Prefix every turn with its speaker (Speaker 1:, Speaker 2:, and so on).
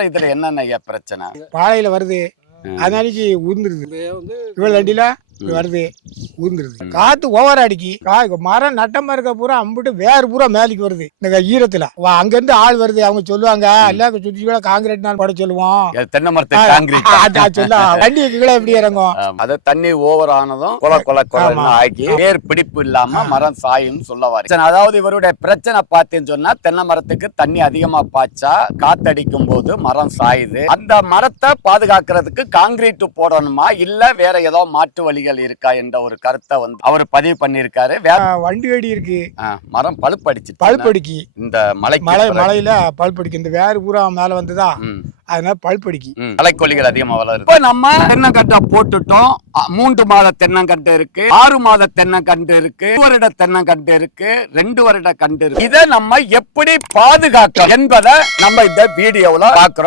Speaker 1: இதுல என்னென்ன பிரச்சனை?
Speaker 2: வாழையில வருது. அதனால உதிர்ந்துருது. இவ்வளவு தண்டியில வருது உதிர்ந்துருது காத்து ஓவர் அடிக்கி மரம் நட்டமா இருக்க பூரா அம்பிட்டு வேறு பூரா மேலைக்கு வருது. இந்த ஈரத்துல. அங்க இருந்து ஆள் வருது அவங்க சொல்லுவாங்க இல்ல சுத்தி கூட காங்கிரீட் நாள் போட சொல்லுவோம்.
Speaker 1: தென்னை மரத்துக்கு காங்கிரீட்
Speaker 2: நான் வண்டி கீழே எப்படி இறங்கும்.
Speaker 1: அது தண்ணி ஓவர் ஆனதும் கொல கொல கொலன்னு. ஆக்கி வேர் பிடிப்பு இல்லாம மரம் சாயும் சொல்ல வரேன் அதாவது இவருடைய பிரச்சனை பார்த்தேன்னு சொன்னா தென்னை மரத்துக்கு தண்ணி அதிகமா பாய்ச்சா காத்தடிக்கும் போது மரம் சாயுது. அந்த மரத்தை பாதுகாக்கிறதுக்கு காங்கிரீட் போடணுமா இல்ல வேற ஏதோ மாற்று வழிகள் இருக்கா என்ற ஒரு கருத்தை வந்து அவர் பதிவு பண்ணியிருக்காரு.
Speaker 2: வண்டி வெடி இருக்கு.
Speaker 1: மரம் பழுப்படிச்சு
Speaker 2: பழுப்படிக்கி.
Speaker 1: இந்த
Speaker 2: மழை
Speaker 1: பிறகு.
Speaker 2: மழையில பழுப்படிக்கு. இந்த வேறு பூரா மேல வந்துதா. அதனால பழுப்படிக்கு.
Speaker 1: மலைக்கொல்லிகள் அதிகமா வளருது. இப்ப நம்ம தென்னங்கட்டை போட்டுட்டோம். மூன்று மாத தென்னங்கன்று இருக்கு. ஆறு மாத தென்னங்கன்று இருக்கு. ஒரு வருட தென்னங்கன்று இருக்கு. ரெண்டு வருட கன்று இருக்கு. இதை நம்ம எப்படி பாதுகாக்கலாம் என்பதை நம்ம இந்த வீடியோல பாக்குறோம்